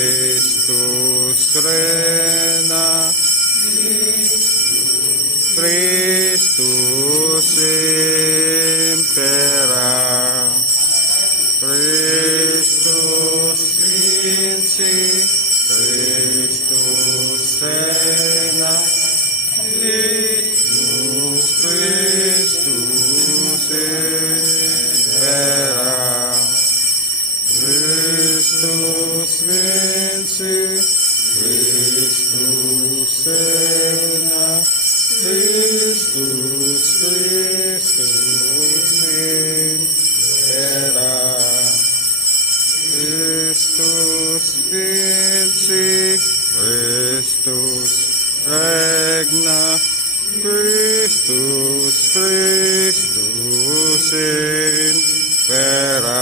Christus Reina, Christus Impera, Christus Vinci, Christus Reina, Jesus Christus Impera, Christus Vinci, Christus Reina, Christus Impera, Christus Vinci, Christus Regna, Christus Impera.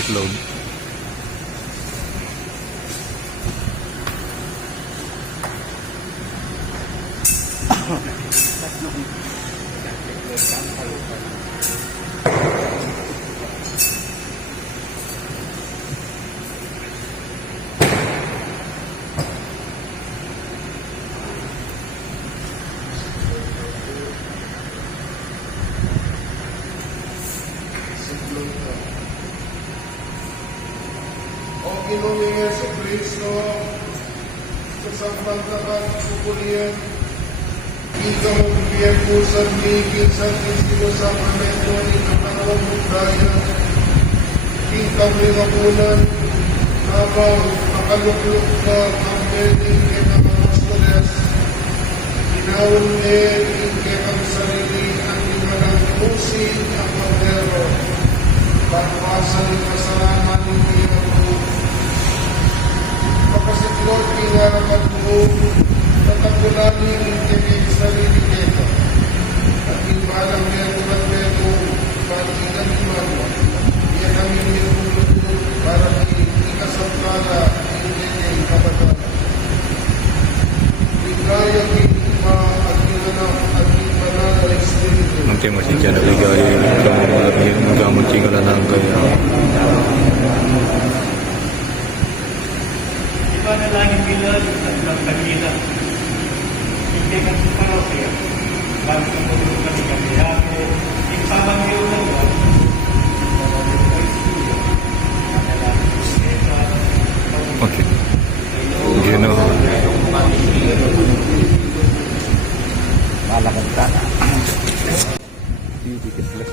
Itlog. O Ginoong Jesucristo, sa sampaltakan kukulian, ikaw ang bibigyan ko sa migil sa Kristo sa Sakramento ni Kapanawang Mundaya. Ikaw rin ang ulan, habang makaluklok ka ang wedding kay mga pastores. Ginawang din kay ang sarili ang iwalang pusin ang pagdero. Pagpasan ng kasalanan ng Panginoon. Makasiklod kinarapat mo, natagulanin ng tibig sarili nito. At ibalang meron at meron, pag-ikan iman, iya kami nilulunod para ikasapala, hindi kapatid. Bigaya kita at inanak at ipanal ang Espiritu. Nanti masih jangan ligaya kamu gamot tinggalan ang kaya. Iba na lang yung bilang at magkakita. Hindi ka sa parokya. Bago ka tulong kami kami ako. Ipaman yun lang ba? Okay. Gino. Malakad ka. Dikit lang.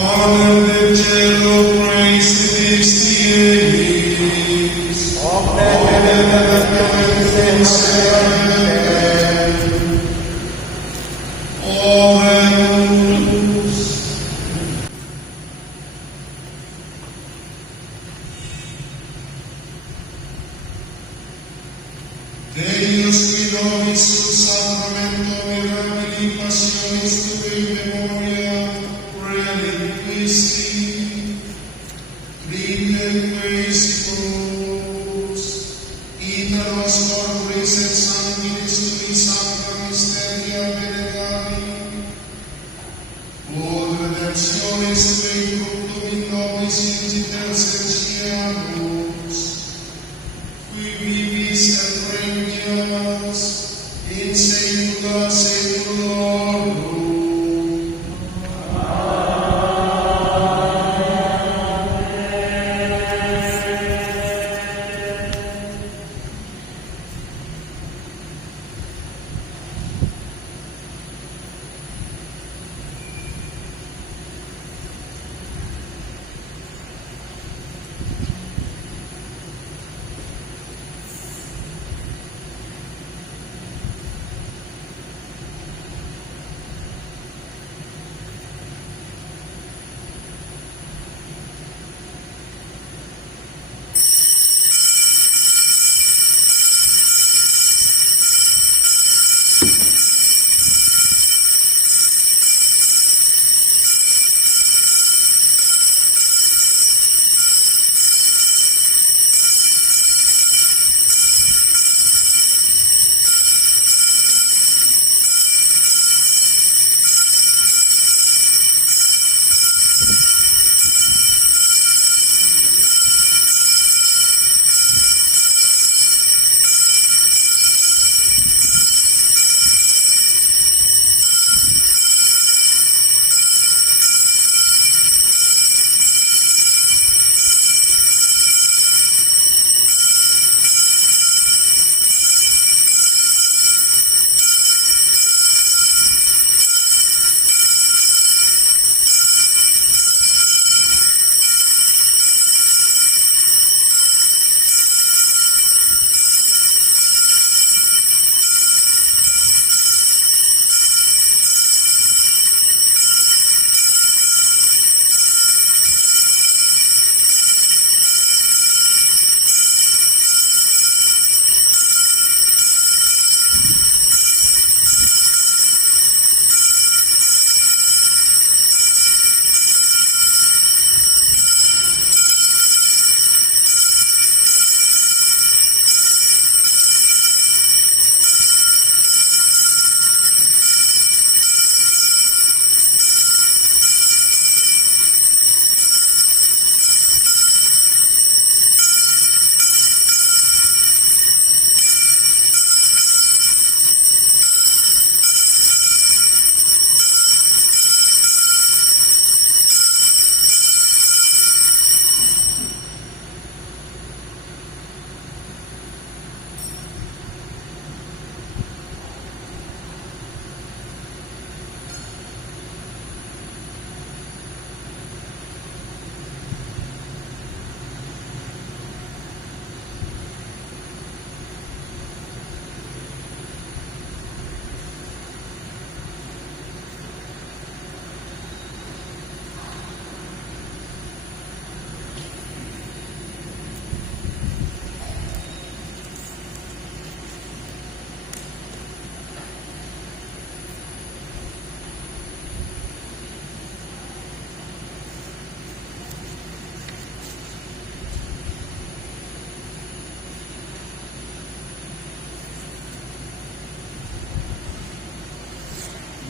Father del cielo, praise the seas. All heavens. Deus qui nobis sul sacramento mirabili passionis tui memoria reliquisti, Lignum Quaesibus, Iteros corporis et sanguinis tui sancta mysteria venerari, quod redemptionis tui fructum in nobis integers expiamus, qui vivis et regnas in saecula saeculorum.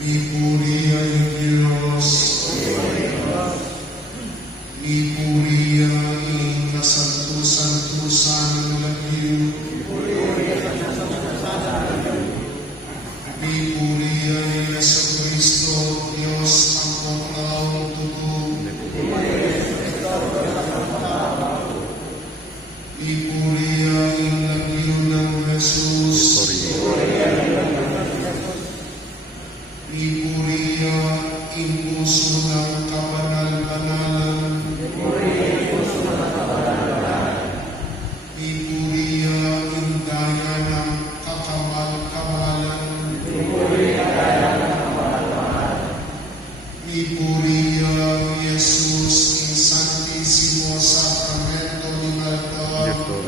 Mipuri ay Diyos. Mipuri ay kasanto-santusan ng langit. Mipuri ay Jesucristo, Diyos ang panglaong tugod. Mipuri ay langit ng Jesus. Ipuriya in puso ng kabanal-banalan. Ipuriya in daya ng kakamal-kamalan. Ipuriya Jesus in Santissimo Sacramento ng altar.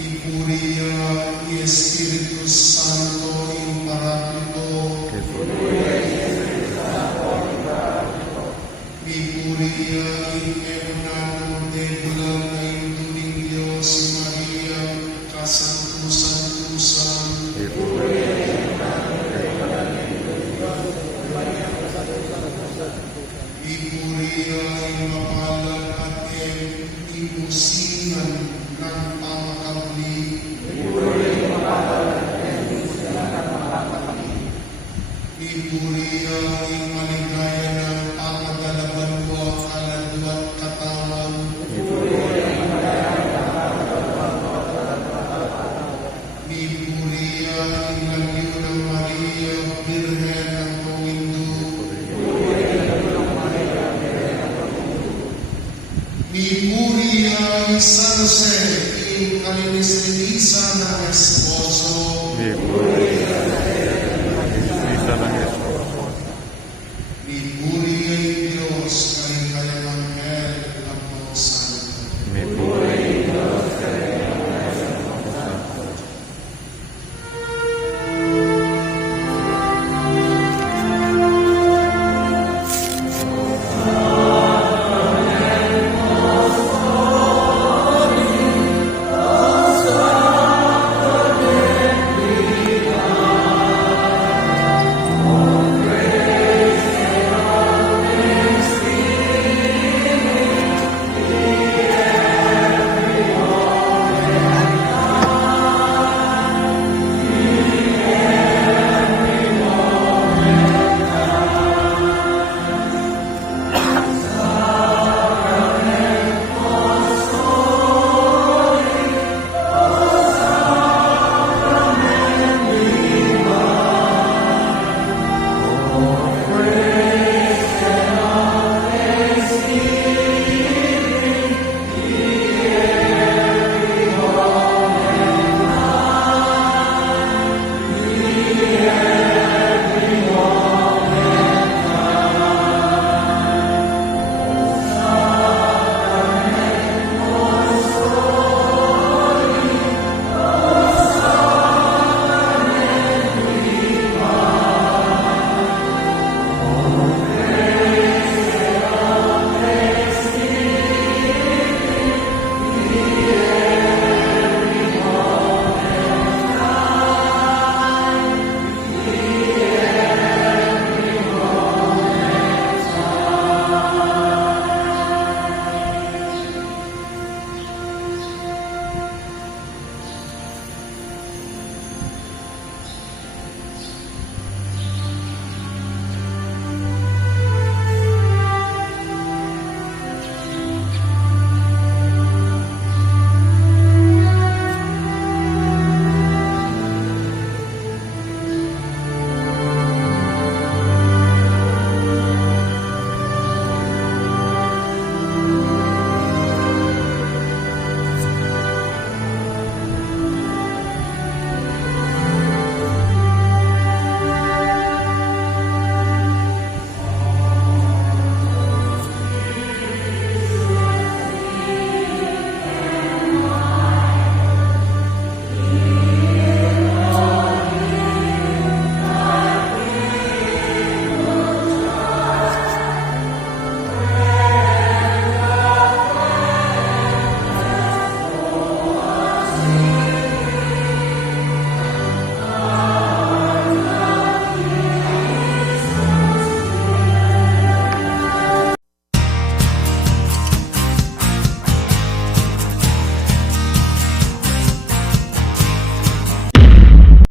Ipuriya Espiritu Santo in Paraclito. Ipuriya in Emunano Debula na induling Diyos Maria kasanto-santusan. Ipuriya in mapalan at inusinan ng pamakabli. Ipuriya in maligaya ng papadalaban ko ang kaladwa at katawan. Ipuriya in langyo ng Maria, Birhen ng Panginoon. Ipuriya in San Jose in kalinis-linisan ng esposo. Ipuriya in Diyos kay kanyang anghel na po santo.